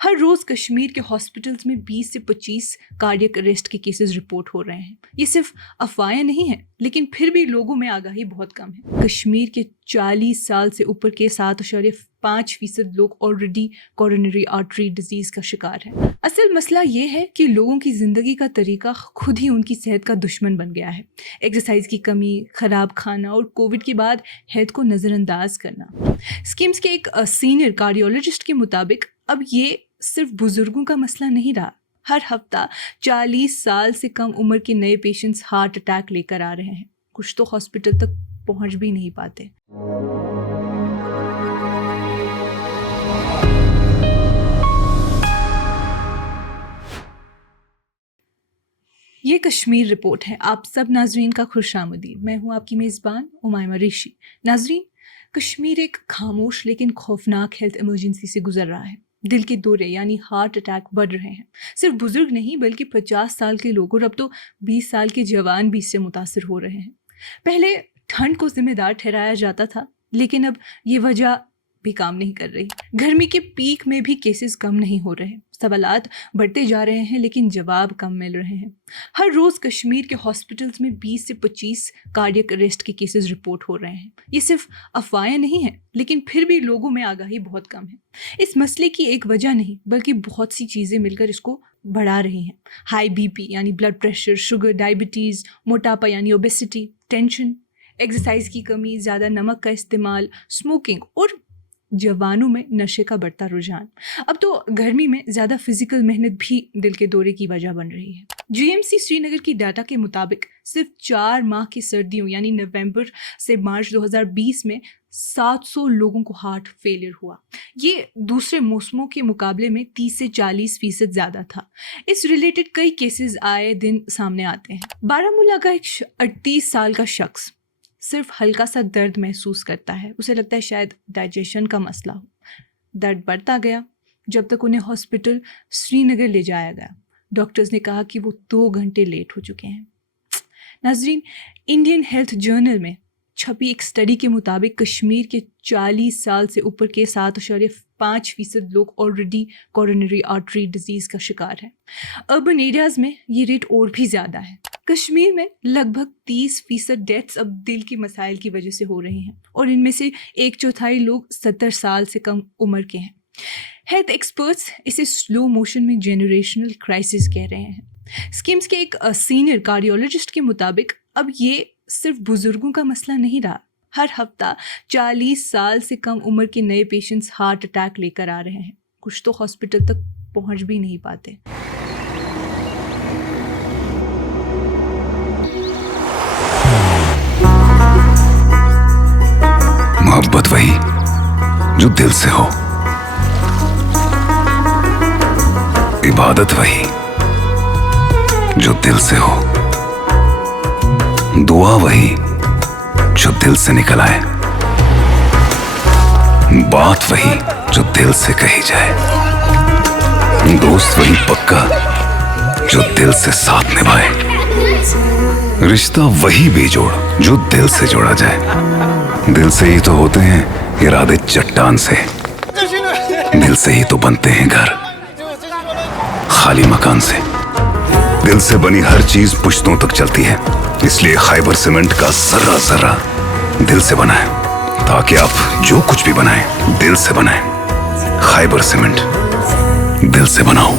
हर रोज़ कश्मीर के हॉस्पिटल्स में 20 से 25 कार्डियक अरेस्ट के केसेस रिपोर्ट हो रहे हैं। ये सिर्फ अफवाहें नहीं हैं, लेकिन फिर भी लोगों में आगाही बहुत कम है। कश्मीर के 40 साल से ऊपर के 7.5% लोग ऑलरेडी कोरोनरी आर्टरी डिजीज़ का शिकार हैं। असल मसला ये है कि लोगों की ज़िंदगी का तरीका खुद ही उनकी सेहत का दुश्मन बन गया है। एक्सरसाइज की कमी, ख़राब खाना और कोविड के बाद हेल्थ को नज़रअंदाज करना। स्किम्स के एक सीनियर कार्डियोलॉजिस्ट के मुताबिक अब ये सिर्फ बुजुर्गों का मसला नहीं रहा। हर हफ्ता 40 साल से कम उम्र के नए पेशेंट्स हार्ट अटैक लेकर आ रहे हैं। कुछ तो हॉस्पिटल तक पहुंच भी नहीं पाते। ये कश्मीर रिपोर्ट है। आप सब नाजरीन का खुशामदीद। मैं हूँ आपकी मेज़बान उमायमा ऋषि। नाजरीन, कश्मीर एक खामोश लेकिन खौफनाक हेल्थ इमरजेंसी से गुजर रहा है। दिल के दौरे यानी हार्ट अटैक बढ़ रहे हैं। सिर्फ बुजुर्ग नहीं बल्कि 50 साल के लोग और अब तो 20 साल के जवान भी इससे मुतासर हो रहे हैं। पहले ठंड को जिम्मेदार ठहराया जाता था, लेकिन अब ये वजह भी काम नहीं कर रही। गर्मी के पीक में भी केसेस कम नहीं हो रहे। सवालात बढ़ते जा रहे हैं लेकिन जवाब कम मिल रहे हैं। हर रोज़ कश्मीर के हॉस्पिटल्स में 20 से 25 कार्डियक अरेस्ट के केसेस रिपोर्ट हो रहे हैं। ये सिर्फ अफवाहें नहीं हैं, लेकिन फिर भी लोगों में आगाही बहुत कम है। इस मसले की एक वजह नहीं बल्कि बहुत सी चीज़ें मिलकर इसको बढ़ा रही हैं। हाई बीपी यानी ब्लड प्रेशर, शुगर, डायबिटीज़, मोटापा यानी ओबेसिटी, टेंशन, एक्सरसाइज की कमी, ज़्यादा नमक का इस्तेमाल, स्मोकिंग और जवानों में नशे का बढ़ता रुझान। अब तो गर्मी में ज़्यादा फिजिकल मेहनत भी दिल के दौरे की वजह बन रही है। जीएमसी श्रीनगर की डाटा के मुताबिक सिर्फ 4 माह की सर्दियों यानी नवंबर से मार्च 2020 में 700 लोगों को हार्ट फेलियर हुआ। ये दूसरे मौसमों के मुकाबले में 30 से 40% ज़्यादा था। इस रिलेटेड कई केसेस आए दिन सामने आते हैं। बारामूला का एक 38 साल का शख्स सिर्फ हल्का सा दर्द महसूस करता है। उसे लगता है शायद डाइजेशन का मसला हो। दर्द बढ़ता गया जब तक उन्हें हॉस्पिटल श्रीनगर ले जाया गया। डॉक्टर्स ने कहा कि वो 2 घंटे लेट हो चुके हैं। नाजरीन, इंडियन हेल्थ जर्नल में छपी एक स्टडी के मुताबिक कश्मीर के 40 साल से ऊपर के 7.5% लोग ऑलरेडी कोरोनरी आर्टरी डिजीज़ का शिकार हैं। अर्बन एरियाज़ में ये रेट और भी ज़्यादा है। कश्मीर में लगभग 30% डेथ्स अब दिल के मसाइल की वजह से हो रही हैं और इनमें से 1/4 लोग 70 साल से कम उम्र के हैं। हेल्थ एक्सपर्ट्स इसे स्लो मोशन में जेनरेशनल क्राइसिस कह रहे हैं। स्किम्स के एक सीनियर कार्डियोलॉजिस्ट के मुताबिक अब ये सिर्फ बुजुर्गों का मसला नहीं रहा। हर हफ्ता 40 साल से कम उम्र के नए पेशेंट्स हार्ट अटैक लेकर आ रहे हैं। कुछ तो हॉस्पिटल तक पहुंच भी नहीं पाते। मोहब्बत वही जो दिल से हो, इबादत वही जो दिल से हो, दुआ वही जो दिल से निकल आए, बात वही जो दिल से कही जाए, दोस्त वही पक्का जो दिल से साथ निभाए, रिश्ता वही बेजोड़ जो दिल से जोड़ा जाए। दिल से ही तो होते हैं इरादे चट्टान से, दिल से ही तो बनते हैं घर खाली मकान से। दिल से बनी हर चीज पुश्तों तक चलती है, इसलिए खैबर सीमेंट का जर्रा जर्रा दिल से बना है, ताकि आप जो कुछ भी बनाएं दिल से बनाएं। खैबर सीमेंट, दिल से बनाओ।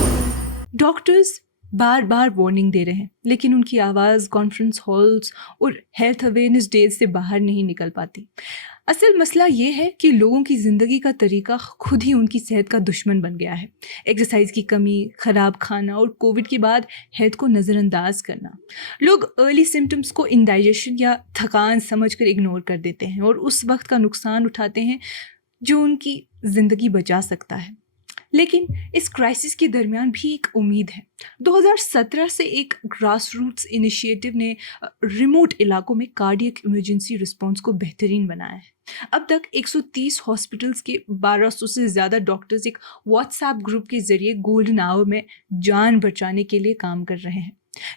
डॉक्टर्स बार बार वार्निंग दे रहे हैं, लेकिन उनकी आवाज़ कॉन्फ्रेंस हॉल्स और हेल्थ अवेयरनेस डेज से बाहर नहीं निकल पाती। असल मसला ये है कि लोगों की ज़िंदगी का तरीका खुद ही उनकी सेहत का दुश्मन बन गया है। एक्सरसाइज की कमी, ख़राब खाना और कोविड के बाद हेल्थ को नज़रअंदाज करना। लोग अर्ली सिम्टम्स को इंडाइजेशन या थकान समझकर इग्नोर कर देते हैं और उस वक्त का नुकसान उठाते हैं जो उनकी ज़िंदगी बचा सकता है। लेकिन इस क्राइसिस के दरमियान भी एक उम्मीद है। 2017 से एक ग्रास रूट्स इनिशिएटिव ने रिमोट इलाकों में कार्डियक इमरजेंसी रिस्पॉन्स को बेहतरीन बनाया है। अब तक 130 हॉस्पिटल्स के 1200 से ज़्यादा डॉक्टर्स एक व्हाट्सएप ग्रुप के ज़रिए गोल्डन आवर में जान बचाने के लिए काम कर रहे हैं।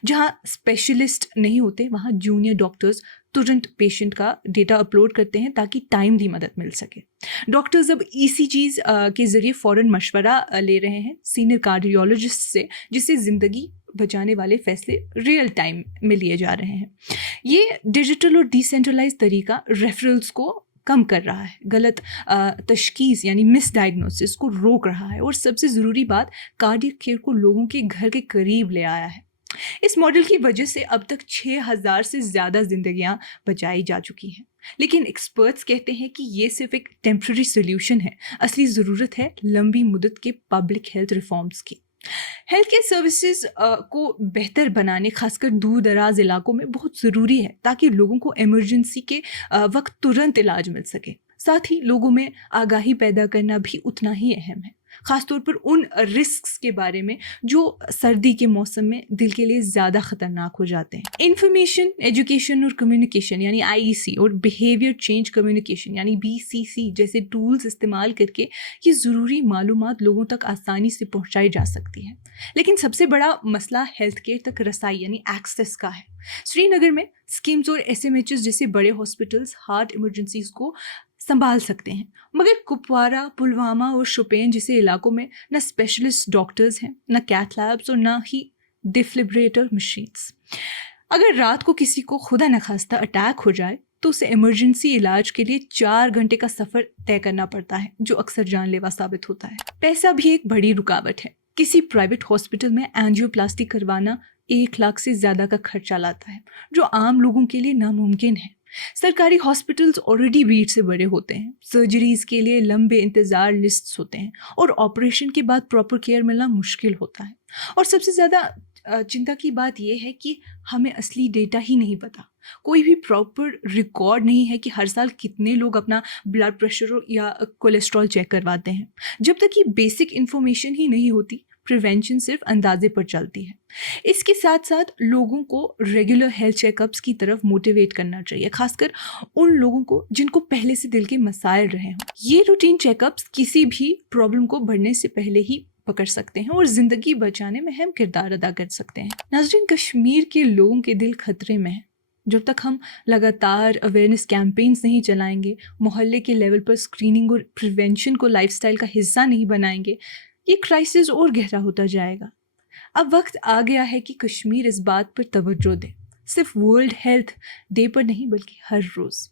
जहां स्पेशलिस्ट नहीं होते, वहां जूनियर डॉक्टर्स तुरंत पेशेंट का डेटा अपलोड करते हैं ताकि टाइमली मदद मिल सके। डॉक्टर्स अब ECGs के ज़रिए फ़ौरन मशवरा ले रहे हैं सीनियर कार्डियोलॉजिस्ट से, जिससे ज़िंदगी बचाने वाले फैसले रियल टाइम में लिए जा रहे हैं। ये डिजिटल और डिसेंट्रलाइज तरीका रेफरल्स को कम कर रहा है, गलत तशखीस यानी मिसडायग्नोसिस को रोक रहा है, और सबसे ज़रूरी बात, कार्डियक केयर को लोगों के घर के करीब ले आया है। इस मॉडल की वजह से अब तक 6000 से ज़्यादा जिंदगियां बचाई जा चुकी हैं। लेकिन एक्सपर्ट्स कहते हैं कि ये सिर्फ एक टेम्प्रेरी सोल्यूशन है, असली ज़रूरत है लंबी मुद्दत के पब्लिक हेल्थ रिफॉर्म्स की। हेल्थ केयर सर्विसेज को बेहतर बनाने, खासकर दूर दराज इलाकों में बहुत ज़रूरी है, ताकि लोगों को इमरजेंसी के वक्त तुरंत इलाज मिल सके। साथ ही लोगों में आगाही पैदा करना भी उतना ही अहम है, ख़ासतौर पर उन रिस्क्स के बारे में जो सर्दी के मौसम में दिल के लिए ज़्यादा ख़तरनाक हो जाते हैं। इंफॉर्मेशन, एजुकेशन और कम्युनिकेशन यानी IEC और बिहेवियर चेंज कम्युनिकेशन यानी BCC जैसे टूल्स इस्तेमाल करके ये ज़रूरी मालूमात लोगों तक आसानी से पहुंचाई जा सकती है। लेकिन सबसे बड़ा मसला हेल्थ केयर तक रसाई यानी एक्सेस का है। श्रीनगर में स्किम्स और SMHs जैसे बड़े हॉस्पिटल्स हार्ट इमरजेंसीज को संभाल सकते हैं, मगर कुपवारा, पुलवामा और शोपियान जैसे इलाकों में न स्पेशलिस्ट डॉक्टर्स हैं, न कैथ लैब्स और न ही डिफिब्रिलेटर मशीन्स। अगर रात को किसी को खुदा न खास्ता अटैक हो जाए तो उसे इमरजेंसी इलाज के लिए 4 घंटे का सफ़र तय करना पड़ता है, जो अक्सर जानलेवा साबित होता है। पैसा भी एक बड़ी रुकावट है। किसी प्राइवेट हॉस्पिटल में एंजियोप्लास्टी करवाना 1 लाख से ज़्यादा का खर्चा लाता है, जो आम लोगों के लिए नामुमकिन है। सरकारी हॉस्पिटल्स ऑलरेडी भीड़ से भरे होते हैं, सर्जरीज के लिए लंबे इंतज़ार लिस्ट्स होते हैं और ऑपरेशन के बाद प्रॉपर केयर मिलना मुश्किल होता है। और सबसे ज़्यादा चिंता की बात यह है कि हमें असली डेटा ही नहीं पता। कोई भी प्रॉपर रिकॉर्ड नहीं है कि हर साल कितने लोग अपना ब्लड प्रेशर या कोलेस्ट्रॉल चेक करवाते हैं। जब तक ये बेसिक इन्फॉर्मेशन ही नहीं होती, प्रिवेंशन सिर्फ अंदाजे पर चलती है। इसके साथ साथ लोगों को रेगुलर हेल्थ चेकअप्स की तरफ मोटिवेट करना चाहिए, खासकर उन लोगों को जिनको पहले से दिल के मसाइल रहे हों। ये रूटीन चेकअप्स किसी भी प्रॉब्लम को बढ़ने से पहले ही पकड़ सकते हैं और ज़िंदगी बचाने में अहम किरदार अदा कर सकते हैं। नाज़रीन, कश्मीर के लोगों के दिल खतरे में हैं। जब तक हम लगातार अवेयरनेस कैंपेन्स नहीं चलाएंगे, मोहल्ले के लेवल पर स्क्रीनिंग और प्रिवेंशन को लाइफस्टाइल का हिस्सा नहीं बनाएंगे, ये क्राइसिस और गहरा होता जाएगा। अब वक्त आ गया है कि कश्मीर इस बात पर तवज्जो दे, सिर्फ वर्ल्ड हेल्थ डे पर नहीं बल्कि हर रोज़।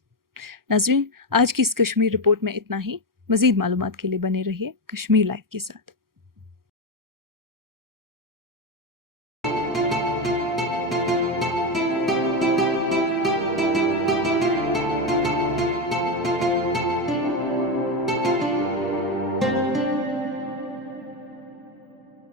नाज़रीन, आज की इस कश्मीर रिपोर्ट में इतना ही। मज़ीद मालूमात के लिए बने रहिए कश्मीर लाइव के साथ।